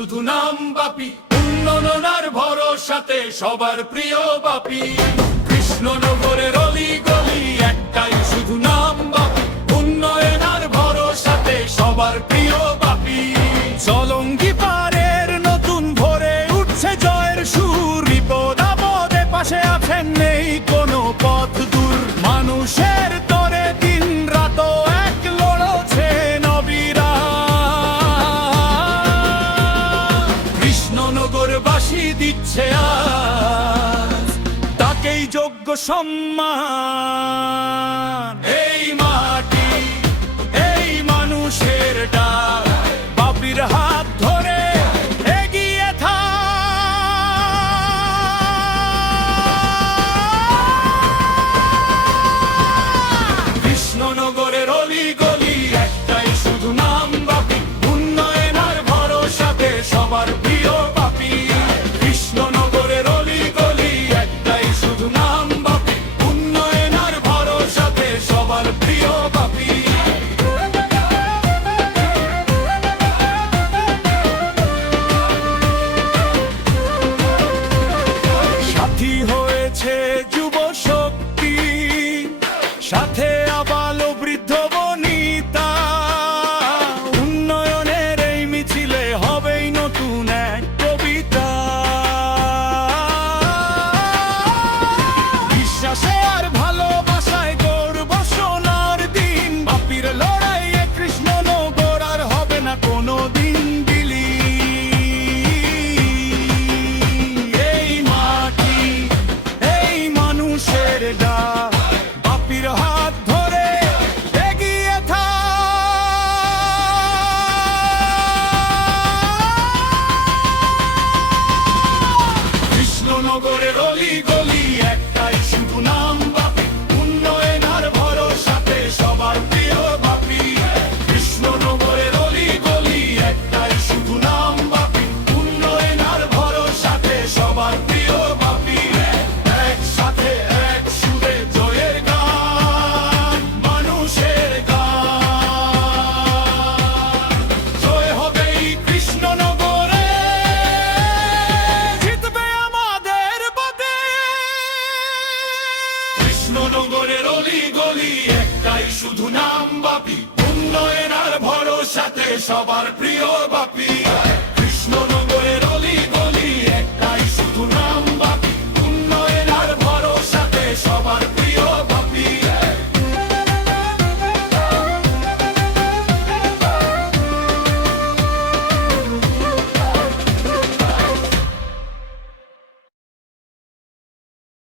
শুধু নাম বাপি, উন্নয়নার ভরসাতে সবার প্রিয় বাপি। কৃষ্ণনগরের অলি গলি একটাই শুধু নাম বাপি, উন্নয়নার ভরসাতে সবার প্রিয় বাপি। চলঙ্গি পারের নতুন ভোরে উঠছে জয়ের সুর, বিপদ আপদে পাশে আছেন, নেই কোনো পথ দূর। মানুষের তরে দিন রাত এক লড়ছে নবীরা। কৃষ্ণনগরবাসী দিচ্ছে আজ তাকেই যোগ্য সম্মান। এই মাটি, এই মানুষের ডাক, বাপির হাত ধরে এগিয়ে থাক। কৃষ্ণনগরের অলি গলি একটাই শুধু নাম বাপি, উন্নয়নার ভরসাতে সবার প্রিয় বাপি। কৃষ্ণনগরের অলি গলি একটাই শুধু নাম বাপি, উন্নয়নার ভরসাতে সবার প্রিয় বাপি। সাথী হয়েছে যুব শক্তি, সাথে আবালো বৃদ্ধ বনিতা। উন্নয়নের এই মিছিলে হবেই নতুন এক কবিতা। বিশ্বাসে আর ভালোবাসায় গর্ব সোনার দিন, বাপির লড়াইয়ে কৃষ্ণনগর আর হবে না কোনো দিন বিলি। এই মাটি, এই মানুষের ডাক, বাপির হাত ধরে এগিয়ে থাক। কৃষ্ণনগরের অলি গলি একটাই শুধু নাম বাপি, উন্নয়নার ভরসাতে সবার প্রিয় বাপি। কৃষ্ণনগরের অলি গলি একটাই শুধু নাম বাপি, উন্নয়নার ভরসাতে সবার প্রিয় বাপি। একসাথে এক সুরে জয়ের গান, মানুষের গান। জয় হবে এই কৃষ্ণনগরে, জিতবে আমাদের বাদে। কৃষ্ণনগরের অলি গলি একটাই শুধু নাম বাপি, উন্নয়নার ভরসাতে সবার প্রিয় বাপি।